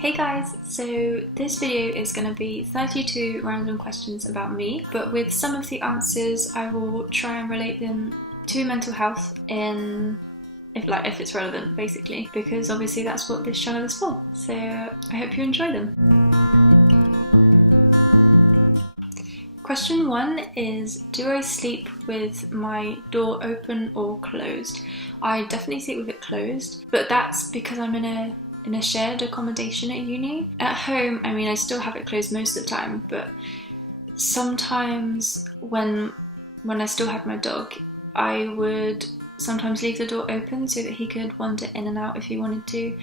Hey guys, so this video is going to be 32 random questions about me, but with some of the answers I will try and relate them to mental health if it's relevant, basically, because obviously that's what this channel is for. So I hope you enjoy them. Question 1 is, do I sleep with my door open or closed? I definitely sleep with it closed, but that's because I'm in a shared accommodation at uni. At home, I mean, I still have it closed most of the time, but sometimes when I still had my dog, I would sometimes leave the door open so that he could wander in and out if he wanted to.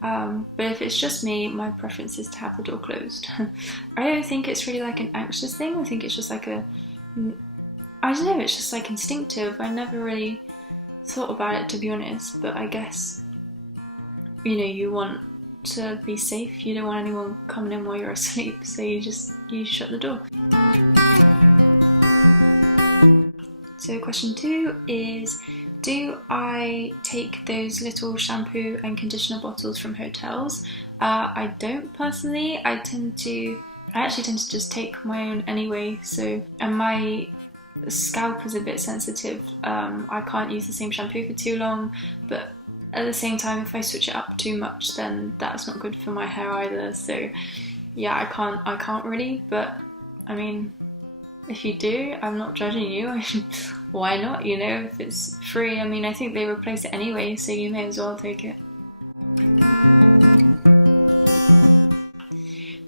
But if it's just me, my preference is to have the door closed. I don't think it's really like an anxious thing. I think it's just like I don't know, it's just like instinctive. I never really thought about it, to be honest, but I guess, you know, you want to be safe. You don't want anyone coming in while you're asleep, so you shut the door. So question 2 is, do I take those little shampoo and conditioner bottles from hotels? I don't personally. I actually tend to just take my own anyway, and my scalp is a bit sensitive. I can't use the same shampoo for too long, but at the same time, if I switch it up too much, then that's not good for my hair either. So yeah, I can't really, but I mean, if you do, I'm not judging you. Why not, you know, if it's free? I mean, I think they replace it anyway, so you may as well take it.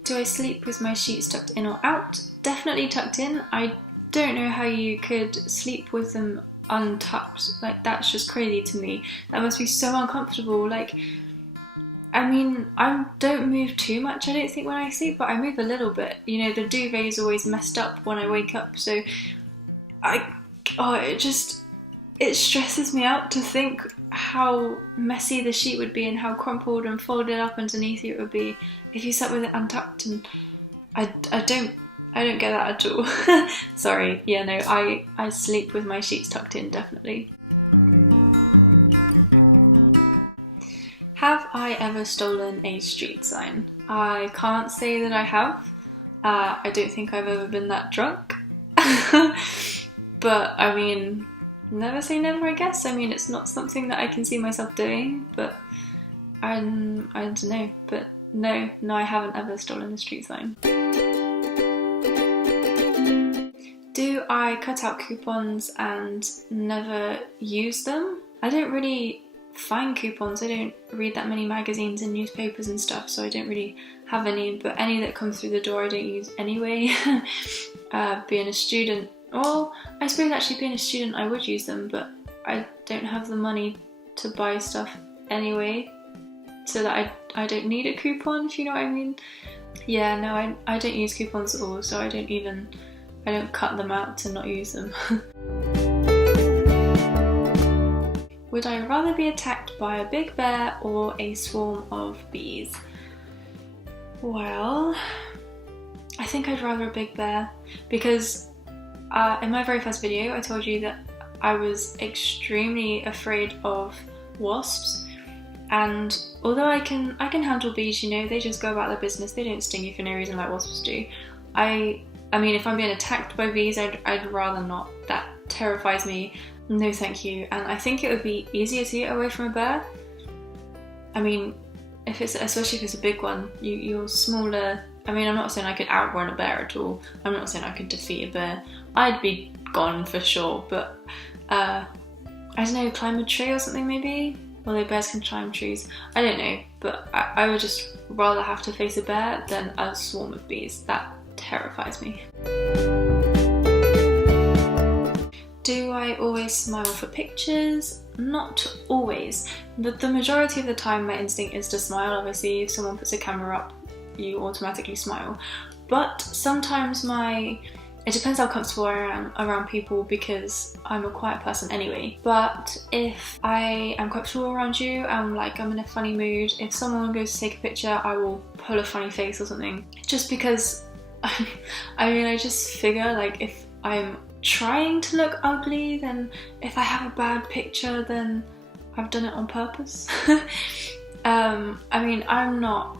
Do I sleep with my sheets tucked in or out? Definitely tucked in. I don't know how you could sleep with them untucked. Like, that's just crazy to me. That must be so uncomfortable. Like, I mean, I don't move too much, I don't think, when I sleep, but I move a little bit. You know, the duvet is always messed up when I wake up, so it stresses me out to think how messy the sheet would be and how crumpled and folded up underneath you it would be if you slept with it untucked, and I don't get that at all. Sorry, yeah, no, I sleep with my sheets tucked in, definitely. Have I ever stolen a street sign? I can't say that I have. I don't think I've ever been that drunk. But I mean, never say never, I guess. I mean, it's not something that I can see myself doing, but I don't know. But no, I haven't ever stolen a street sign. Do I cut out coupons and never use them? I don't really find coupons. I don't read that many magazines and newspapers and stuff, so I don't really have any, but any that come through the door I don't use anyway. Being a student, well, I suppose actually being a student I would use them, but I don't have the money to buy stuff anyway, so that I don't need a coupon, if you know what I mean. Yeah, no, I don't use coupons at all, so I don't cut them out to not use them. Would I rather be attacked by a big bear or a swarm of bees? Well, I think I'd rather a big bear, because in my very first video I told you that I was extremely afraid of wasps, and although I can handle bees, you know, they just go about their business, they don't sting you for no reason like wasps do. I mean, if I'm being attacked by bees, I'd rather not. That terrifies me. No thank you. And I think it would be easier to get away from a bear. I mean, especially if it's a big one, you're smaller. I mean, I'm not saying I could outrun a bear at all. I'm not saying I could defeat a bear. I'd be gone for sure, but I don't know, climb a tree or something maybe? Although bears can climb trees. I don't know, but I would just rather have to face a bear than a swarm of bees. That terrifies me. Do I always smile for pictures? Not always. The majority of the time my instinct is to smile. Obviously, if someone puts a camera up, you automatically smile. But sometimes it depends how comfortable I am around people, because I'm a quiet person anyway. But if I am comfortable around you, I'm in a funny mood, if someone goes to take a picture, I will pull a funny face or something. Just because, I mean, I just figure, like, if I'm trying to look ugly, then if I have a bad picture, then I've done it on purpose. I mean, I'm not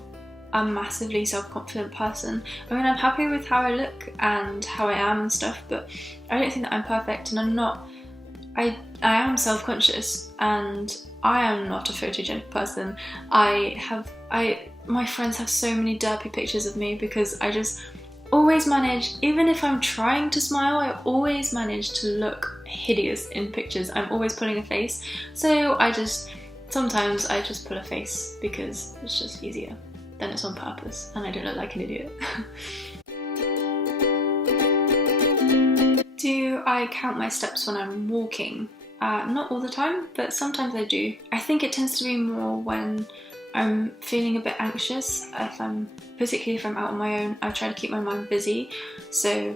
a massively self-confident person. I mean, I'm happy with how I look and how I am and stuff, but I don't think that I'm perfect, and I'm not. I am self-conscious, and I am not a photogenic person. My friends have so many derpy pictures of me because I just always manage, even if I'm trying to smile, I always manage to look hideous in pictures. I'm always pulling a face, so sometimes I just pull a face because it's just easier. Then it's on purpose and I don't look like an idiot. Do I count my steps when I'm walking? Not all the time, but sometimes I do. I think it tends to be more when I'm feeling a bit anxious. Particularly if I'm out on my own, I try to keep my mind busy. So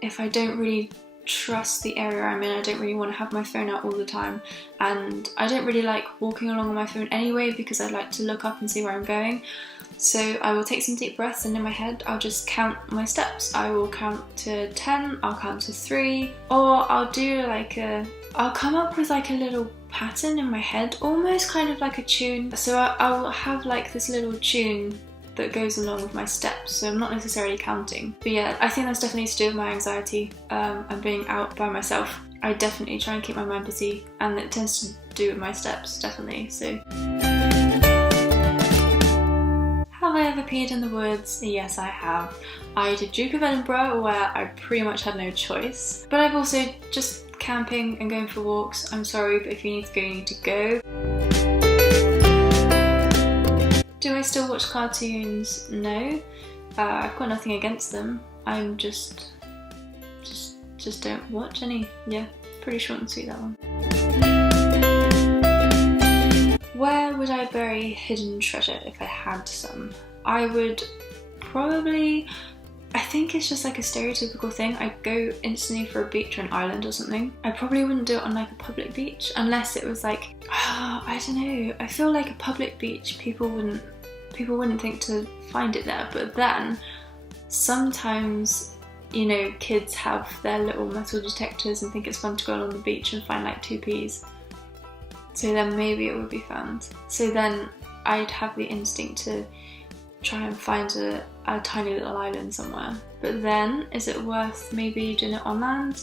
if I don't really trust the area I'm in, I don't really want to have my phone out all the time, and I don't really like walking along on my phone anyway because I like to look up and see where I'm going. So I will take some deep breaths, and in my head I'll just count my steps. I will count to 10, I'll count to 3, or I'll come up with like a little pattern in my head, almost kind of like a tune. So I'll have like this little tune that goes along with my steps, so I'm not necessarily counting. But yeah, I think that's definitely to do with my anxiety and being out by myself. I definitely try and keep my mind busy, and it tends to do with my steps, definitely. So have I ever peed in the woods? Yes, I have. I did Duke of Edinburgh, where I pretty much had no choice, but I've also just camping and going for walks. I'm sorry, but if you need to go, you need to go. Do I still watch cartoons? No. I've got nothing against them. I'm just don't watch any. Yeah, pretty short and sweet, that one. Where would I bury hidden treasure if I had some? I would probably, I think it's just like a stereotypical thing. I'd go instantly for a beach or an island or something. I probably wouldn't do it on like a public beach unless it was like, I don't know. I feel like a public beach, people wouldn't think to find it there. But then sometimes, you know, kids have their little metal detectors and think it's fun to go along the beach and find like 2p's. So then maybe it would be found. So then I'd have the instinct to try and find a tiny little island somewhere. But then, is it worth maybe doing it on land,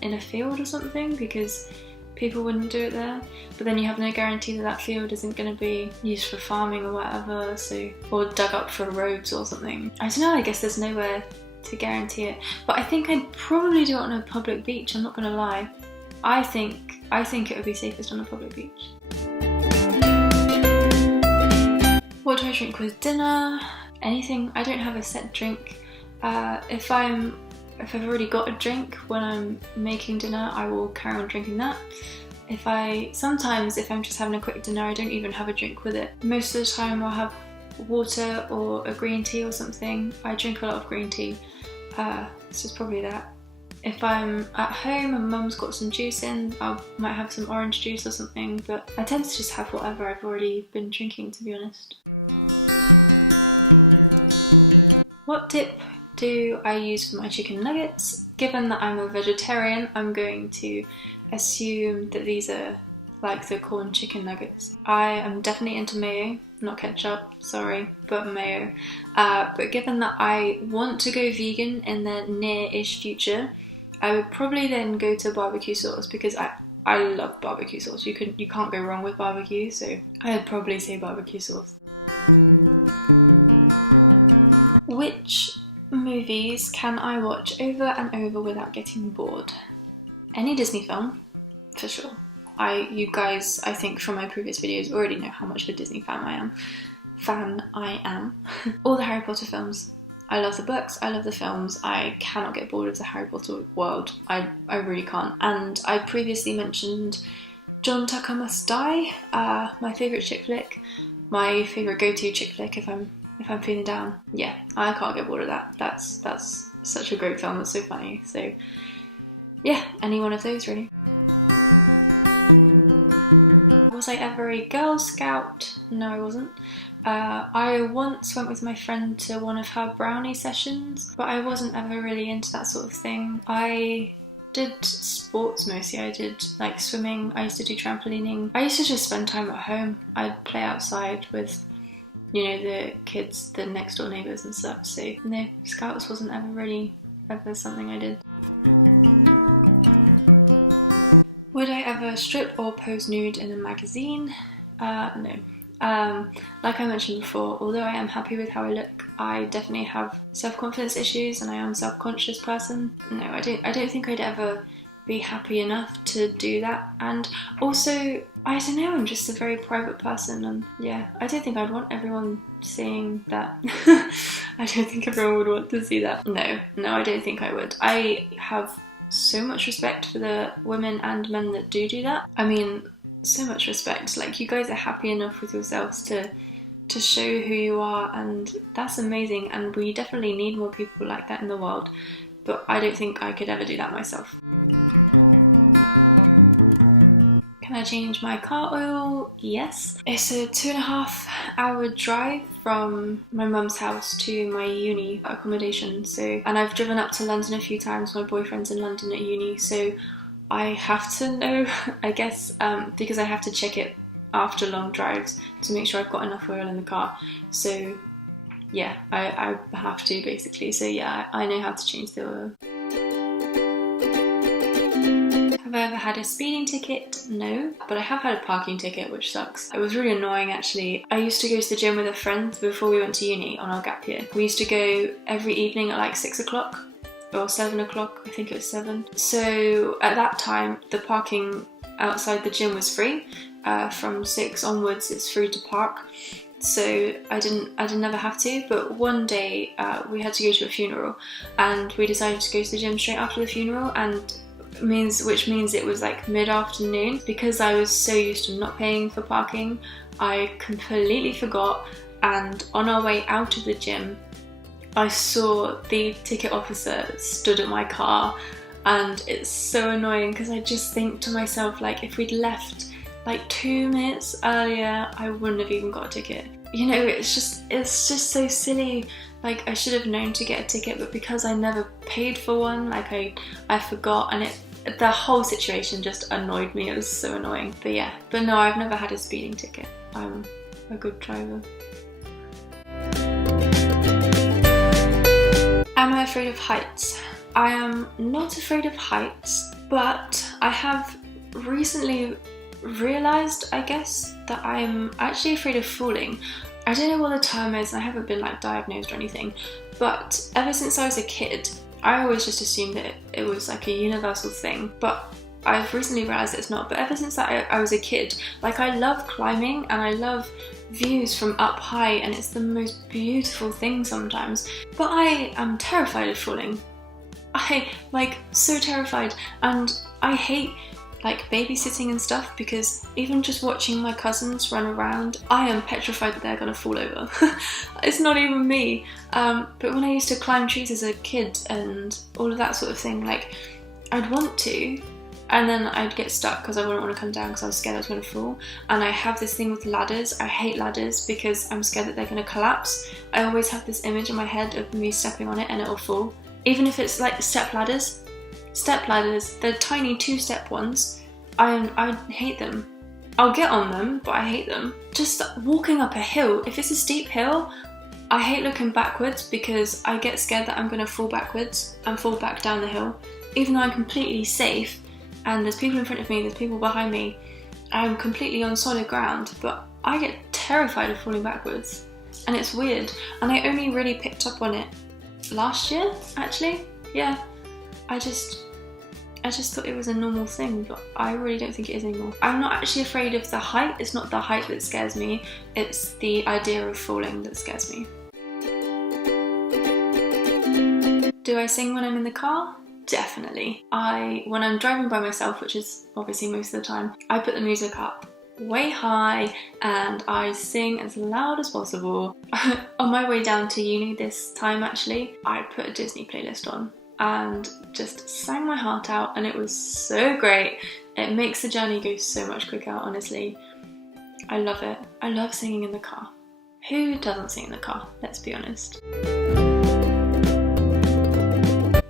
in a field or something? Because people wouldn't do it there. But then you have no guarantee that that field isn't going to be used for farming or whatever, or dug up for roads or something. I don't know, I guess there's nowhere to guarantee it. But I think I'd probably do it on a public beach, I'm not going to lie. I think it would be safest on a public beach. What do I drink with dinner? Anything. I don't have a set drink. If I've already got a drink when I'm making dinner, I will carry on drinking that. Sometimes if I'm just having a quick dinner, I don't even have a drink with it. Most of the time I'll have water or a green tea or something. I drink a lot of green tea, so it's probably that. If I'm at home and mum's got some juice in, I might have some orange juice or something, but I tend to just have whatever I've already been drinking, to be honest. What dip do I use for my chicken nuggets? Given that I'm a vegetarian, I'm going to assume that these are like the corn chicken nuggets. I am definitely into mayo, not ketchup, sorry, but mayo. But given that I want to go vegan in the near-ish future, I would probably then go to barbecue sauce, because I love barbecue sauce. You can't go wrong with barbecue, so I'd probably say barbecue sauce. Which movies can I watch over and over without getting bored? Any Disney film, for sure. You guys, I think from my previous videos, already know how much of a Disney fan I am. All the Harry Potter films. I love the books, I love the films. I cannot get bored of the Harry Potter world. I really can't. And I previously mentioned John Tucker Must Die, my favourite chick flick. My favourite go-to chick flick if I'm feeling down. Yeah, I can't get bored of that. That's such a great film, it's so funny. So yeah, any one of those really. Was I ever a Girl Scout? No, I wasn't. I once went with my friend to one of her brownie sessions, but I wasn't ever really into that sort of thing. I did sports mostly. I did like swimming, I used to do trampolining. I used to just spend time at home. I'd play outside with, you know, the kids, the next door neighbours and stuff. So no, Scouts wasn't ever something I did. Would I ever strip or pose nude in a magazine? No. Like I mentioned before, although I am happy with how I look, I definitely have self-confidence issues and I am a self-conscious person. No, I don't think I'd ever be happy enough to do that. And also, I don't know, I'm just a very private person, and yeah, I don't think I'd want everyone seeing that. I don't think everyone would want to see that. No, I don't think I would. I have so much respect for the women and men that do that. I mean, so much respect. Like, you guys are happy enough with yourselves to show who you are, and that's amazing, and we definitely need more people like that in the world, but I don't think I could ever do that myself. Can I change my car oil? Yes. It's a 2.5 hour drive from my mum's house to my uni accommodation. And I've driven up to London a few times. My boyfriend's in London at uni, so I have to know, I guess, because I have to check it after long drives to make sure I've got enough oil in the car. So yeah, I have to basically. So yeah, I know how to change the oil. Have I ever had a speeding ticket? No, but I have had a parking ticket, which sucks. It was really annoying actually. I used to go to the gym with a friend before we went to uni on our gap year. We used to go every evening at like 6 o'clock or 7 o'clock, I think it was 7. So at that time, the parking outside the gym was free. From 6 onwards, it's free to park. So I didn't ever have to, but one day we had to go to a funeral and we decided to go to the gym straight after the funeral, which means it was like mid-afternoon. Because I was so used to not paying for parking, I completely forgot, and on our way out of the gym, I saw the ticket officer stood at my car, and it's so annoying because I just think to myself, like, if we'd left like 2 minutes earlier, I wouldn't have even got a ticket. You know, it's just so silly. Like, I should have known to get a ticket, but because I never paid for one, like I forgot, and the whole situation just annoyed me. It was so annoying. But yeah, but no, I've never had a speeding ticket. I'm a good driver. Am I afraid of heights? I am not afraid of heights, but I have recently realised, I guess, that I'm actually afraid of falling. I don't know what the term is, and I haven't been like diagnosed or anything, but ever since I was a kid, I always just assumed that it was like a universal thing, but I've recently realised it's not. But ever since I was a kid, like, I love climbing and I love views from up high, and it's the most beautiful thing sometimes, but I am terrified of falling. I, like, so terrified, and I hate like babysitting and stuff, because even just watching my cousins run around, I am petrified that they're gonna fall over. It's not even me. But when I used to climb trees as a kid and all of that sort of thing, like, I'd want to, and then I'd get stuck because I wouldn't want to come down because I was scared I was going to fall. And I have this thing with ladders. I hate ladders because I'm scared that they're going to collapse. I always have this image in my head of me stepping on it and it'll fall. Even if it's like step ladders, they're tiny 2-step ones. I hate them. I'll get on them, but I hate them. Just walking up a hill, if it's a steep hill, I hate looking backwards because I get scared that I'm going to fall backwards and fall back down the hill. Even though I'm completely safe and there's people in front of me, there's people behind me, I'm completely on solid ground, but I get terrified of falling backwards. And it's weird. And I only really picked up on it last year, actually. Yeah. I just thought it was a normal thing, but I really don't think it is anymore. I'm not actually afraid of the height. It's not the height that scares me. It's the idea of falling that scares me. Do I sing when I'm in the car? Definitely. When I'm driving by myself, which is obviously most of the time, I put the music up way high and I sing as loud as possible. On my way down to uni this time, actually, I put a Disney playlist on and just sang my heart out, and it was so great. It makes the journey go so much quicker, honestly. I love it. I love singing in the car. Who doesn't sing in the car? Let's be honest.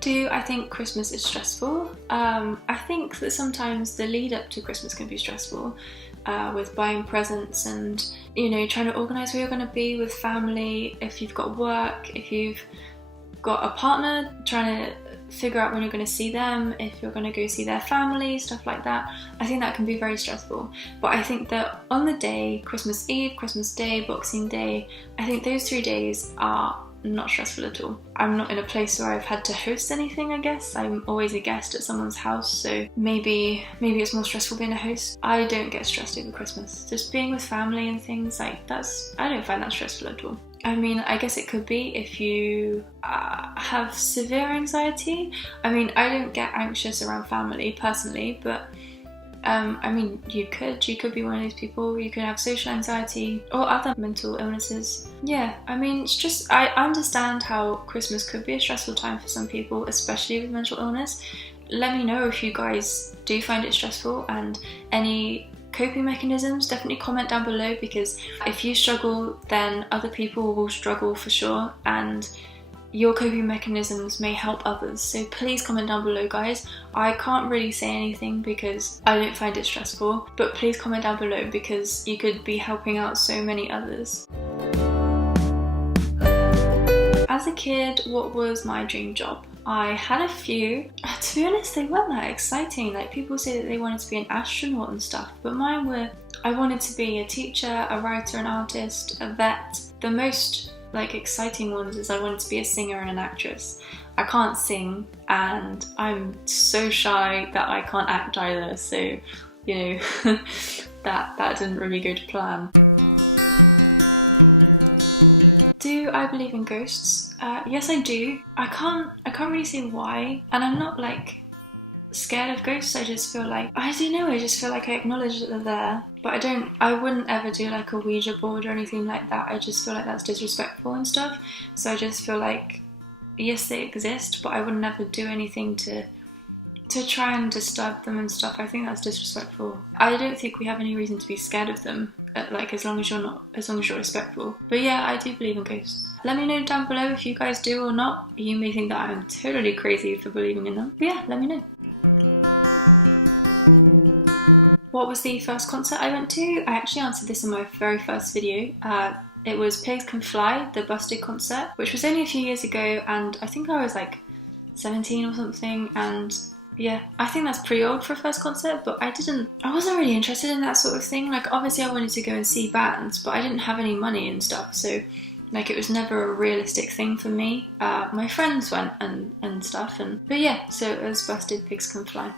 Do I think Christmas is stressful? I think that sometimes the lead up to Christmas can be stressful. with buying presents and, you know, trying to organise where you're going to be with family, if you've got work, if you've got a partner, trying to figure out when you're going to see them, if you're going to go see their family, stuff like that. I think that can be very stressful. But I think that on the day, Christmas Eve, Christmas Day, Boxing Day, I think those 3 days are not stressful at all. I'm not in a place where I've had to host anything, I guess. I'm always a guest at someone's house, so maybe it's more stressful being a host. I don't get stressed over Christmas. Just being with family and things like I don't find that stressful at all. I mean, I guess it could be if you have severe anxiety. I mean, I don't get anxious around family personally, but I mean, you could be one of those people. You could have social anxiety or other mental illnesses. Yeah, I mean, it's just, I understand how Christmas could be a stressful time for some people, especially with mental illness. Let me know if you guys do find it stressful, and any coping mechanisms, definitely comment down below, because if you struggle, then other people will struggle for sure, and your coping mechanisms may help others. So please comment down below, guys. I can't really say anything because I don't find it stressful, but please comment down below because you could be helping out so many others. As a kid, what was my dream job? I had a few. To be honest, they weren't that exciting. Like, people say that they wanted to be an astronaut and stuff, but mine were, I wanted to be a teacher, a writer, an artist, a vet. The most exciting ones is I wanted to be a singer and an actress. I can't sing, and I'm so shy that I can't act either, so, you know, that didn't really go to plan. Do I believe in ghosts? Yes, I do. I can't really say why, and I'm not scared of ghosts. I just feel like, I don't know, I just feel like I acknowledge that they're there, but I wouldn't ever do a Ouija board or anything like that. I just feel like that's disrespectful and stuff. So I just feel like, yes, they exist, but I would never do anything to try and disturb them and stuff. I think that's disrespectful. I don't think we have any reason to be scared of them, as long as you're respectful. But yeah, I do believe in ghosts. Let me know down below if you guys do or not. You may think that I'm totally crazy for believing in them, but yeah, let me know. What was the first concert I went to? I actually answered this in my very first video. It was Pigs Can Fly, the Busted concert, which was only a few years ago, and I think I was 17 or something, and yeah, I think that's pretty old for a first concert, but I wasn't really interested in that sort of thing. Obviously I wanted to go and see bands, but I didn't have any money and stuff, so it was never a realistic thing for me. My friends went and stuff, but yeah, so it was Busted, Pigs Can Fly.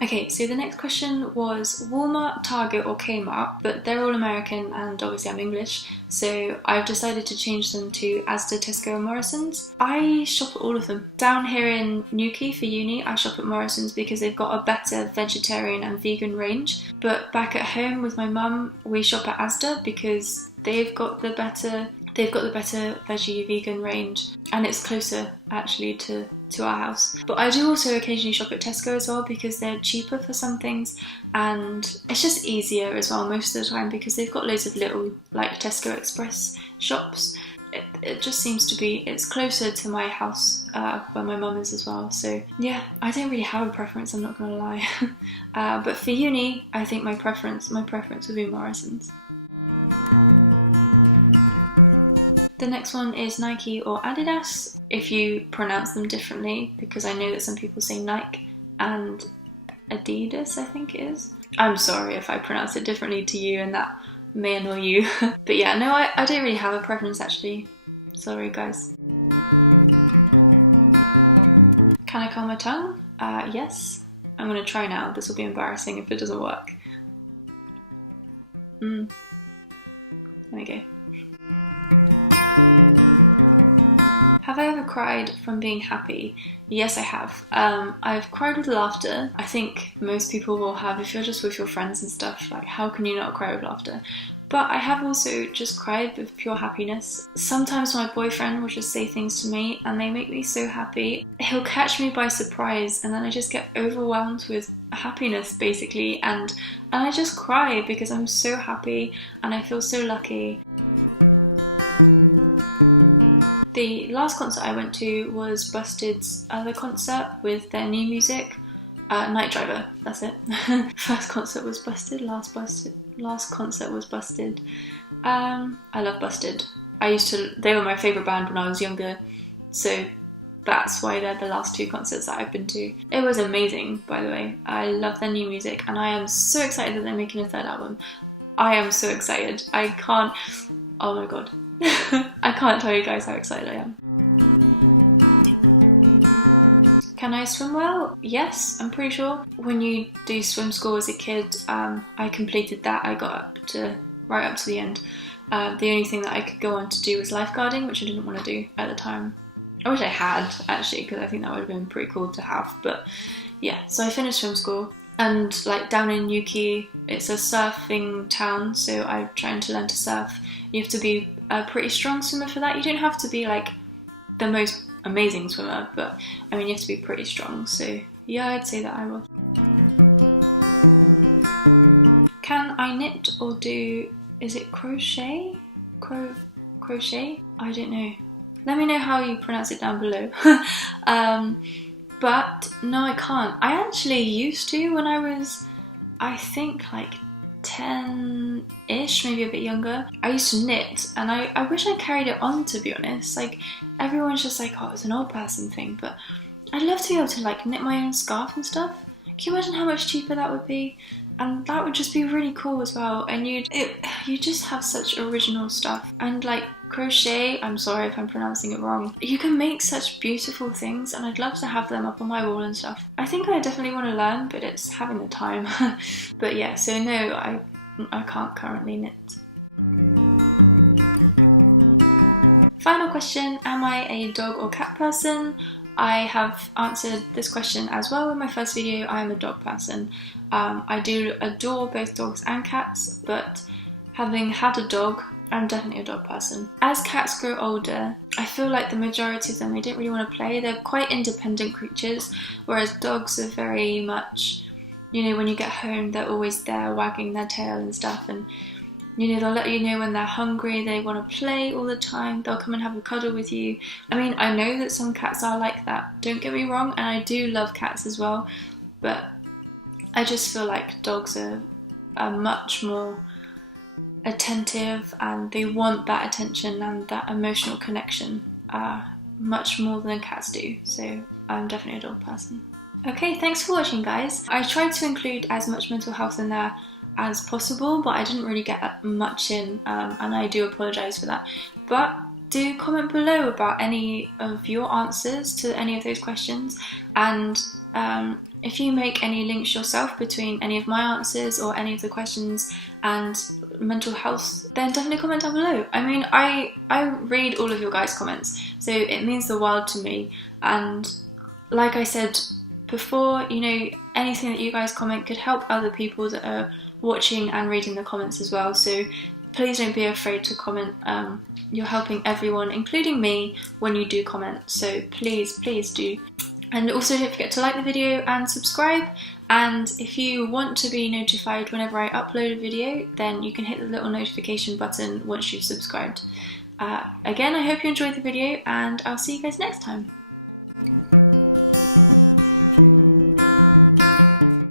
Okay, so the next question was Walmart, Target or Kmart, but they're all American and obviously I'm English, so I've decided to change them to Asda, Tesco and Morrison's. I shop at all of them. Down here in Newquay for uni, I shop at Morrison's because they've got a better vegetarian and vegan range, but back at home with my mum, we shop at Asda because they've got the better veggie vegan range, and it's closer actually to our house. But I do also occasionally shop at Tesco as well because they're cheaper for some things, and it's just easier as well most of the time because they've got loads of little Tesco Express shops. It just seems to be, it's closer to my house where my mum is as well. So yeah, I don't really have a preference, I'm not gonna lie. But for uni, I think my preference would be Morrison's. The next one is Nike or Adidas, if you pronounce them differently, because I know that some people say Nike and Adidas, I think it is. I'm sorry if I pronounce it differently to you and that may annoy you. But yeah, no, I don't really have a preference actually. Sorry guys. Can I curl my tongue? Yes. I'm gonna try now. This will be embarrassing if it doesn't work. There we go. Have I ever cried from being happy? Yes, I have. I've cried with laughter. I think most people will have, if you're just with your friends and stuff, how can you not cry with laughter? But I have also just cried with pure happiness. Sometimes my boyfriend will just say things to me and they make me so happy. He'll catch me by surprise and then I just get overwhelmed with happiness basically, and I just cry because I'm so happy and I feel so lucky. The last concert I went to was Busted's other concert with their new music. Night Driver, that's it. First concert was Busted, last concert was Busted. I love Busted. They were my favourite band when I was younger, so that's why they're the last 2 concerts that I've been to. It was amazing, by the way. I love their new music, and I am so excited that they're making a 3rd album. I am so excited. I can't, oh my god. I can't tell you guys how excited I am. Can I swim well? Yes, I'm pretty sure. When you do swim school as a kid, I completed that. I got right up to the end. The only thing that I could go on to do was lifeguarding, which I didn't want to do at the time. I wish I had, actually, because I think that would have been pretty cool to have. But yeah, so I finished swim school, and like down in Yuki, it's a surfing town, so I'm trying to learn to surf. You have to be a pretty strong swimmer for that. You don't have to be like the most amazing swimmer, but I mean, you have to be pretty strong. So yeah, I'd say that I was. Can I knit or do, is it crochet? Crochet? I don't know. Let me know how you pronounce it down below. But no, I can't. I actually used to when I was, I think like 10-ish, maybe a bit younger. I used to knit, and I wish I carried it on, to be honest. Like, everyone's just like, oh, it's an old person thing, but I'd love to be able to like knit my own scarf and stuff. Can you imagine how much cheaper that would be? And that would just be really cool as well. And you just have such original stuff. And like crochet, I'm sorry if I'm pronouncing it wrong, you can make such beautiful things, and I'd love to have them up on my wall and stuff. I think I definitely want to learn, but it's having the time. But yeah, so no, I can't currently knit. Final question, am I a dog or cat person? I have answered this question as well in my first video. I am a dog person. I do adore both dogs and cats, but having had a dog, I'm definitely a dog person. As cats grow older, I feel like the majority of them, they don't really want to play. They're quite independent creatures, whereas dogs are very much, you know, when you get home, they're always there wagging their tail and stuff, and you know, they'll let you know when they're hungry, they want to play all the time, they'll come and have a cuddle with you. I mean, I know that some cats are like that, don't get me wrong, and I do love cats as well, but I just feel like dogs are much more attentive, and they want that attention and that emotional connection much more than cats do, so I'm definitely a dog person. Okay, thanks for watching, guys. I tried to include as much mental health in there as possible, but I didn't really get that much in, and I do apologise for that. But do comment below about any of your answers to any of those questions, and if you make any links yourself between any of my answers or any of the questions and mental health, then definitely comment down below. I mean, I read all of your guys' comments, so it means the world to me, and like I said before, you know, anything that you guys comment could help other people that are watching and reading the comments as well, so please don't be afraid to comment. You're helping everyone, including me, when you do comment, so please do. And also don't forget to like the video and subscribe, and if you want to be notified whenever I upload a video, then you can hit the little notification button once you've subscribed. Again, I hope you enjoyed the video, and I'll see you guys next time.